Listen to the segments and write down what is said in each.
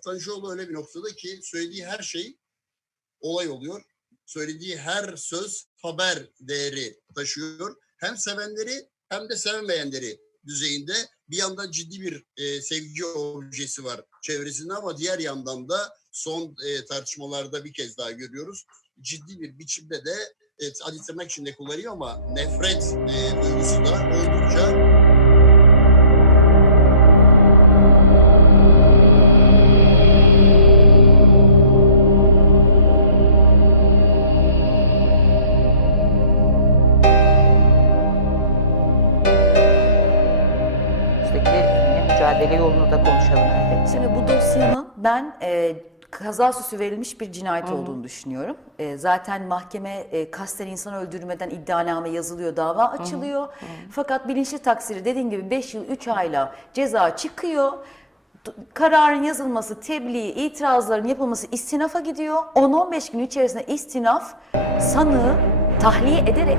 Kaftancıoğlu öyle bir noktada ki söylediği her şey olay oluyor. Söylediği her söz haber değeri taşıyor. Hem sevenleri hem de sevmeyenleri düzeyinde bir yandan ciddi bir e, sevgi objesi var çevresinde ama diğer yandan da son e, tartışmalarda bir kez daha görüyoruz. Ciddi bir biçimde de evet, hadi tırnak içinde kullanıyor ama nefret e, duygusu da oldukça mücadele yolunu da konuşalım elbette. Şimdi bu dosyanın ben e, kaza süsü verilmiş bir cinayet olduğunu düşünüyorum. E, zaten mahkeme e, kasten insan öldürmeden iddianame yazılıyor, dava açılıyor. Fakat bilinçli taksiri dediğim gibi 5 yıl 3 ayla ceza çıkıyor. Kararın yazılması, tebliğ, itirazların yapılması istinafa gidiyor. 10-15 gün içerisinde istinaf sanığı tahliye ederek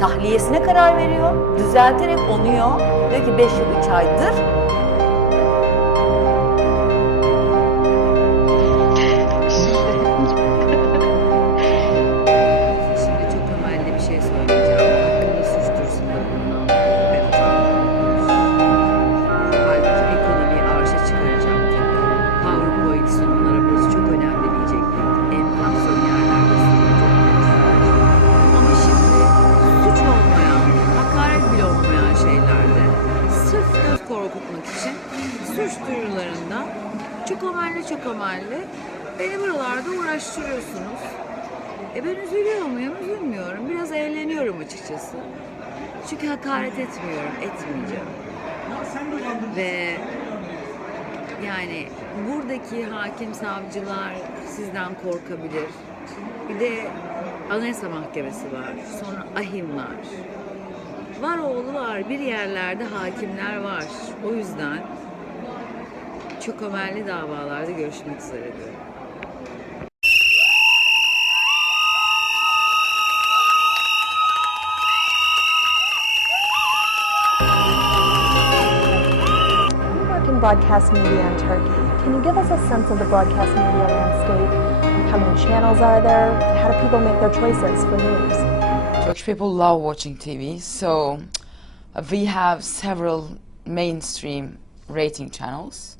tahliyesine karar veriyor. Düzelterek onuyor. Diyor ki 5 yıl 3 aydır çok amelli çok amelli beni buralarda uğraştırıyorsunuz. E ben üzülüyor muyum? Üzülmüyorum. Biraz eğleniyorum açıkçası. Çünkü hakaret etmiyorum, etmeyeceğim. Ve yani buradaki hakim savcılar sizden korkabilir. Bir de Anayasa Mahkemesi var. Sonra ahim var. Var oğlu var. Bir yerlerde hakimler var. O yüzden çok ömelli davalarda görüşmek üzere diyorum. You work in broadcast media in Turkey. Can you give us a sense of the broadcast media landscape? How many channels are there? How do people make their choices for news? Turkish people love watching TV, so we have several mainstream rating channels.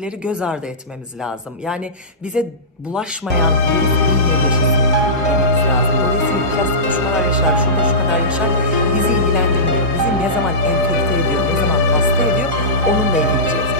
Leri göz ardı etmemiz lazım. Yani bize bulaşmayan virüs bilmiyor lazım. Dolayısıyla plastik şu kadar yaşar, şurada şu kadar yaşar bizi ilgilendirmiyor. Bizi ne zaman enfekte ediyor, ne zaman hasta ediyor onunla ilgili